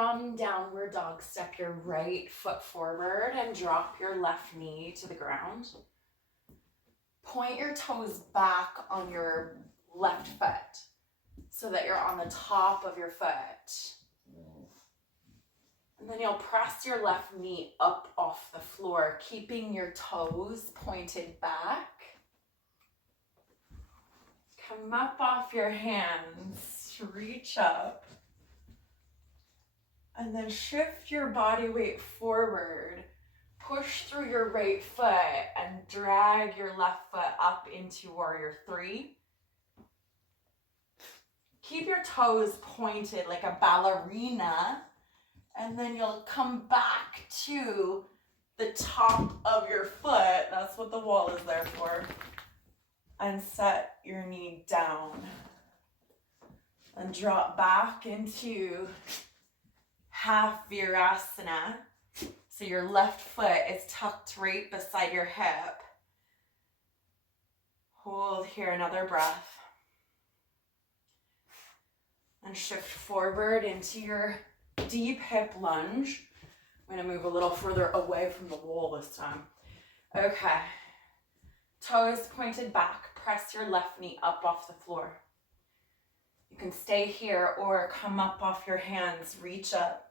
from downward dog, step your right foot forward and drop your left knee to the ground. Point your toes back on your left foot so that you're on the top of your foot. And then you'll press your left knee up off the floor, keeping your toes pointed back. Come up off your hands, reach up. And then shift your body weight forward. Push through your right foot and drag your left foot up into warrior three. Keep your toes pointed like a ballerina. And then you'll come back to the top of your foot. That's what the wall is there for. And set your knee down. And drop back into half virasana. So your left foot is tucked right beside your hip. Hold here, another breath. And shift forward into your deep hip lunge. I'm going to move a little further away from the wall this time. Okay. Toes pointed back. Press your left knee up off the floor. You can stay here or come up off your hands. Reach up.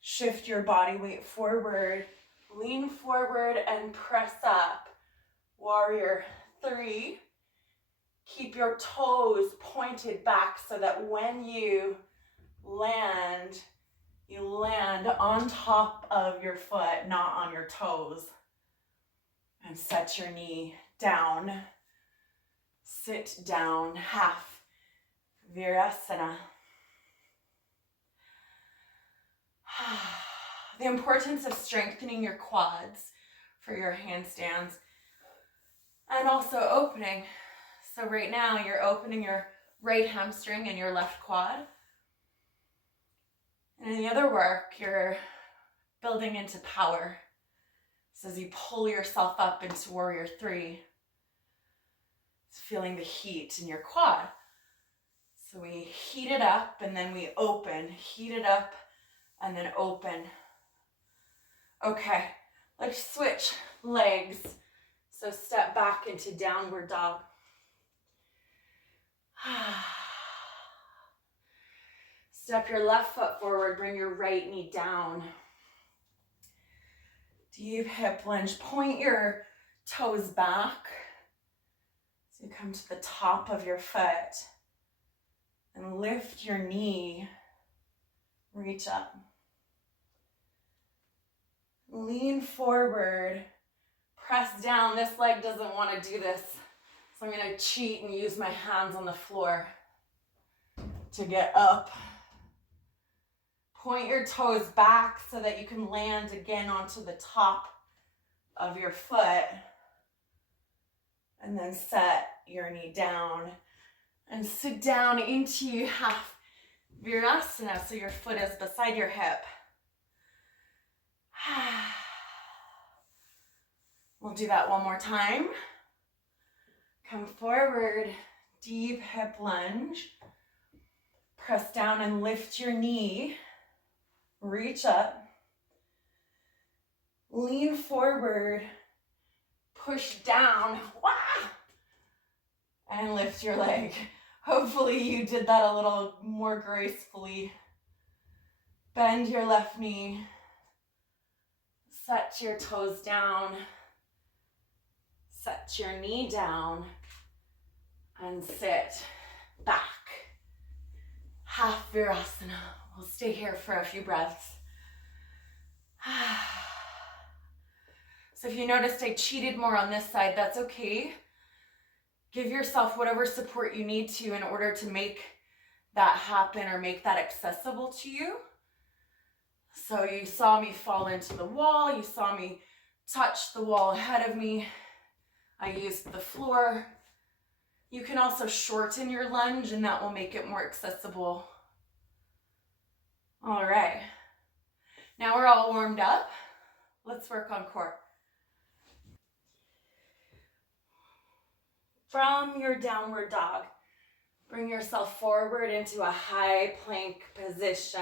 Shift your body weight forward. Lean forward and press up. Warrior three. Keep your toes pointed back so that when you land on top of your foot, not on your toes. And set your knee down. Sit down, half virasana. The importance of strengthening your quads for your handstands and also opening. So right now you're opening your right hamstring and your left quad. And in the other work, you're building into power. So as you pull yourself up into warrior three, it's feeling the heat in your quad. So we heat it up and then we open, heat it up and then open. Okay, let's switch legs. So step back into downward dog. Step your left foot forward, bring your right knee down. Deep hip lunge, point your toes back. So you come to the top of your foot and lift your knee, reach up. Lean forward, press down. This leg doesn't want to do this, so I'm going to cheat and use my hands on the floor to get up. Point your toes back so that you can land again onto the top of your foot. And then set your knee down and sit down into half virasana so your foot is beside your hip. We'll do that one more time. Come forward, deep hip lunge. Press down and lift your knee. Reach up. Lean forward. Push down. And lift your leg. Hopefully you did that a little more gracefully. Bend your left knee. Set your toes down. Set your knee down. And sit back. Half virasana. We'll stay here for a few breaths. So if you noticed I cheated more on this side, that's okay. Give yourself whatever support you need to in order to make that happen or make that accessible to you. So you saw me fall into the wall. You saw me touch the wall ahead of me. I used the floor. You can also shorten your lunge and that will make it more accessible. All right. Now we're all warmed up. Let's work on core. From your downward dog, Bring yourself forward into a high plank position.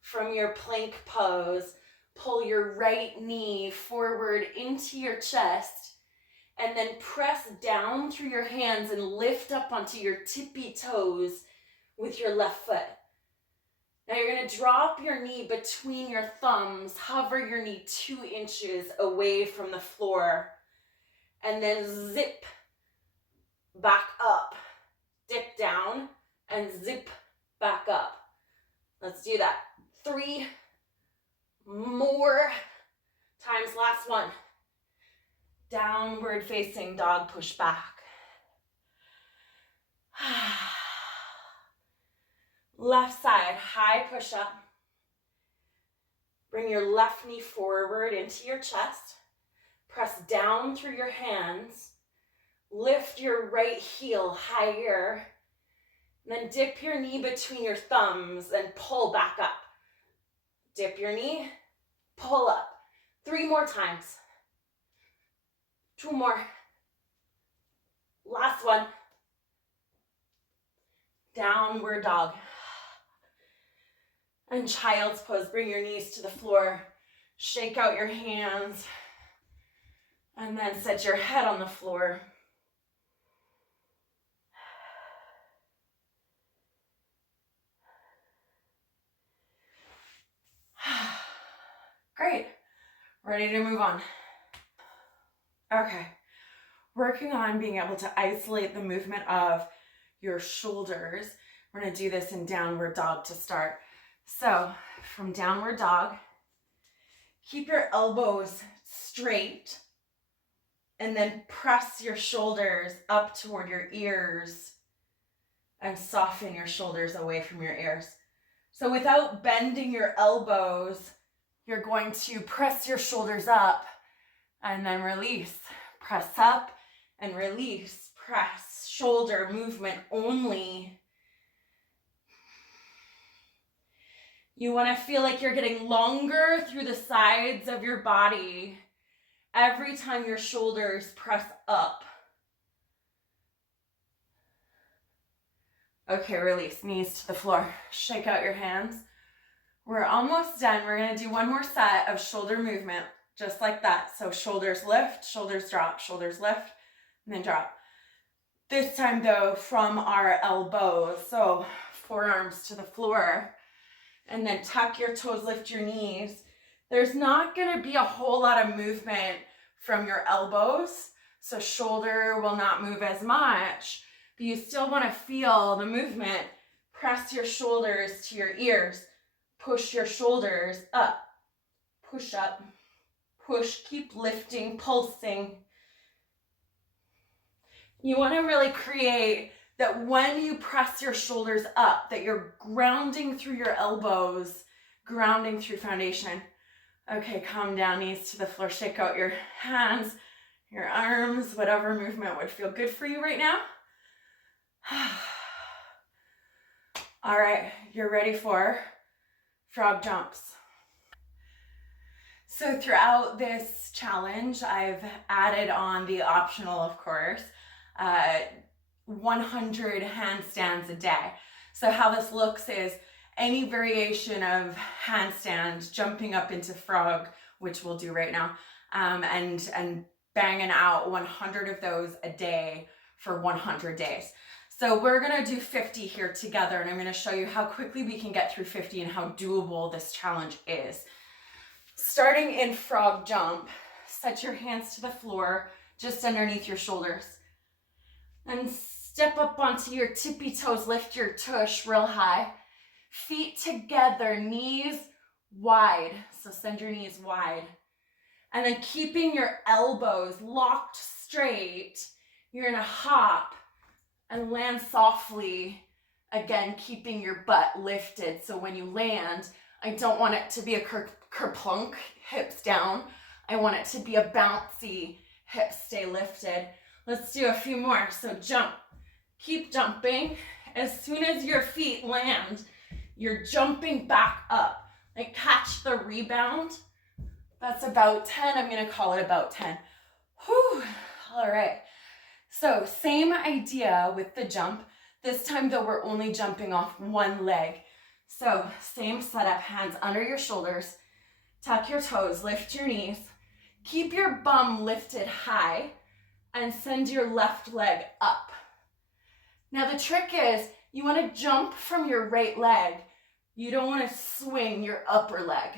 From your plank pose, pull your right knee forward into your chest and then press down through your hands and lift up onto your tippy toes with your left foot. Now you're going to drop your knee between your thumbs, hover your knee 2 inches away from the floor, and then zip back up. Dip down and zip back up. Let's do that. 3 more times. Last one. Downward facing dog, push back. Left side, high push up. Bring your left knee forward into your chest. Press down through your hands. Lift your right heel higher. And then dip your knee between your thumbs and pull back up. Dip your knee, pull up. 3 more times. 2 more. Last one. Downward dog. And child's pose. Bring your knees to the floor. Shake out your hands. And then set your head on the floor. Great. Ready to move on. Okay. Working on being able to isolate the movement of your shoulders. We're going to do this in downward dog to start. So from downward dog, keep your elbows straight and then press your shoulders up toward your ears and soften your shoulders away from your ears. So without bending your elbows, you're going to press your shoulders up and then release. Press up and release. Press, shoulder movement only. You want to feel like you're getting longer through the sides of your body every time your shoulders press up. Okay, release. Knees to the floor. Shake out your hands. We're almost done. We're going to do one more set of shoulder movement, just like that. So shoulders lift, shoulders drop, shoulders lift, and then drop. This time though, from our elbows. So forearms to the floor. And then tuck your toes, lift your knees. There's not going to be a whole lot of movement from your elbows. So shoulder will not move as much. But you still want to feel the movement. Press your shoulders to your ears. Push your shoulders up. Push up. Push. Keep lifting, pulsing. You want to really create that when you press your shoulders up, that you're grounding through your elbows, grounding through foundation. Okay, calm down, knees to the floor. Shake out your hands, your arms, whatever movement would feel good for you right now. All right, you're ready for frog jumps. So throughout this challenge, I've added on the optional, of course, 100 handstands a day. So how this looks is any variation of handstand, jumping up into frog, which we'll do right now, and banging out 100 of those a day for 100 days. So we're gonna do 50 here together, and I'm gonna show you how quickly we can get through 50 and how doable this challenge is. Starting in frog jump, set your hands to the floor, just underneath your shoulders. And step up onto your tippy toes, lift your tush real high. Feet together, knees wide. So send your knees wide. And then keeping your elbows locked straight, you're gonna hop and land softly. Again, keeping your butt lifted. So when you land, I don't want it to be a kerplunk, hips down. I want it to be a bouncy, hips stay lifted. Let's do a few more. So jump, keep jumping. As soon as your feet land, you're jumping back up. Like catch the rebound. That's about 10. I'm gonna call it about 10. Whew. All right. So same idea with the jump. This time though, we're only jumping off one leg. So same setup, hands under your shoulders, tuck your toes, lift your knees, keep your bum lifted high, and send your left leg up. Now the trick is, you want to jump from your right leg. You don't want to swing your upper leg.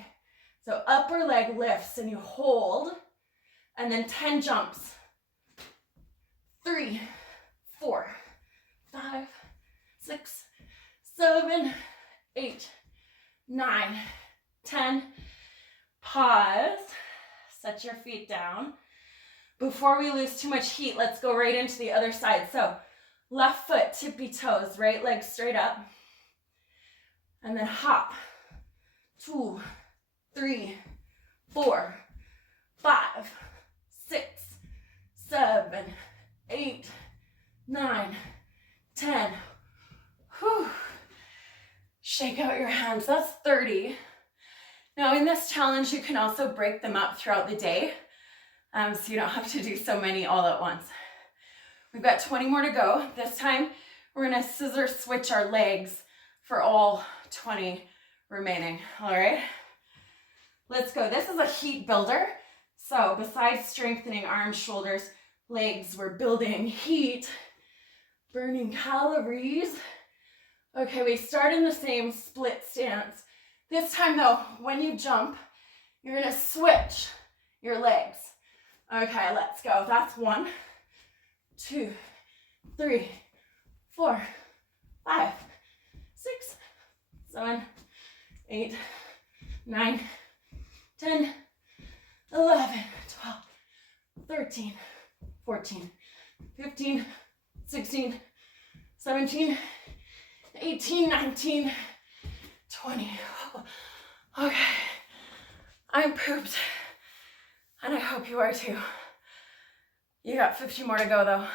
So upper leg lifts and you hold, and then 10 jumps. 3, 4, 5, 6, 7, 8, 9, 10. Pause, set your feet down. Before we lose too much heat, let's go right into the other side. So left foot, tippy toes, right leg straight up. And then hop. 2, 3, 4, 5, 6, 7, 8, 9, 10. Whew. Shake out your hands. That's 30. Now in this challenge, you can also break them up throughout the day, so you don't have to do so many all at once. We've got 20 more to go. This time, we're gonna scissor switch our legs for all 20 remaining, all right? Let's go. This is a heat builder. So besides strengthening arms, shoulders, legs, we're building heat, burning calories. Okay, we start in the same split stance. This time though, when you jump, you're gonna switch your legs. Okay, let's go. That's 1, 2, 3, 4, 5, 6, 7, 8, 9, 10, 11, 12, 13, 14, 15, 16, 17, 18, 19, 20. Okay, I'm pooped, and I hope you are too. You got 50 more to go though.